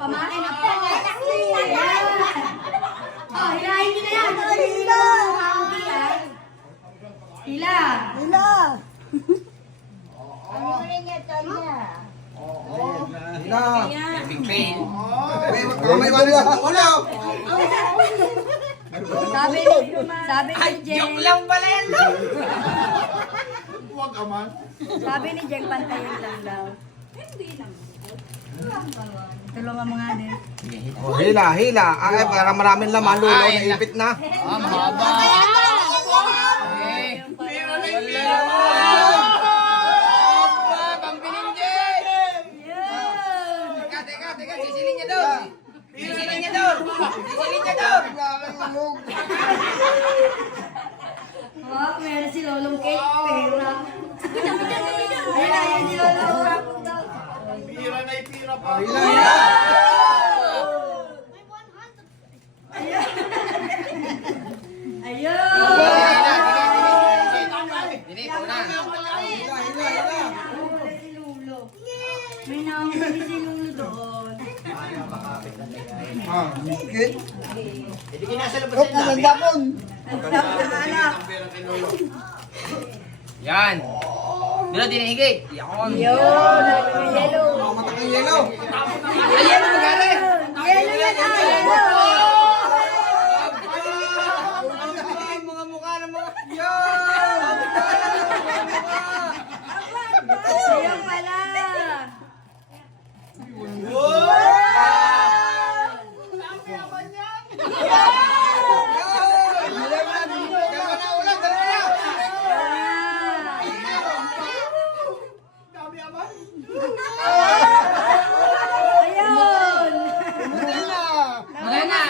pamain ako. Oh, hilahin nyo na yan. Hila. Hila. Hila. Big pain. May wala. Wala. Sabi ni Jen. Joke lang pala yan, no? Huwag aman. Sabi ni Jen, pantayin lang daw. Tulungan mo nga din. Oh, hila, hila. Ay, para maraming laman, lulo, naipit na. Mahaba. Pampiling Jen! Teka, sisilin niya doon. Sisilin niya doon. Oh, meron si Lolong Cake. Pera. Ayun si Lolong. Pira na ipira pa. Ayun. Dili, ikaw na. Si Lulo. May nahuli si Lulo doon. Mikit. Ang sarap ng anak. Yan. Dilo, dinihigit. Yan. Yun, yellow. Matak ang yellow. Ayan, magaling. Yellow yan, yellow. Mga mukha ng mga... Ayaw pala. Ayun. Wala na.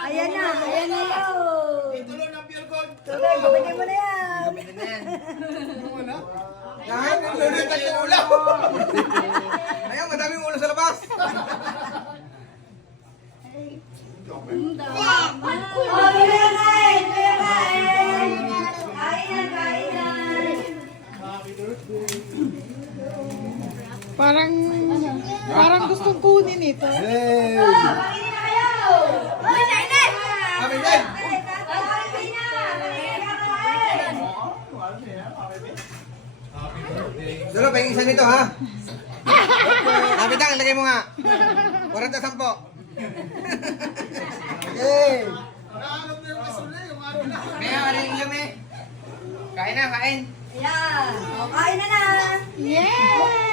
Ayan na yun. Itulo ng pure gold. Tuloy, gamitin mo na yan. Gamitin na yan. Yan, lulutan yung ulo. Ayan, madaming ulo sa labas. Oh, kuya kain. Kainan. Parang gustong kunin ito. Hey! Oh, paginin na kayo. Uy, kainin. Kami din. Kainin na. Dalo, pahing isa nito, ha? Kapitang, lagay mo nga. 40-10. Okay. May ano yung lumi? Kain na, kain. Ayan. O, kain na na. Yeah!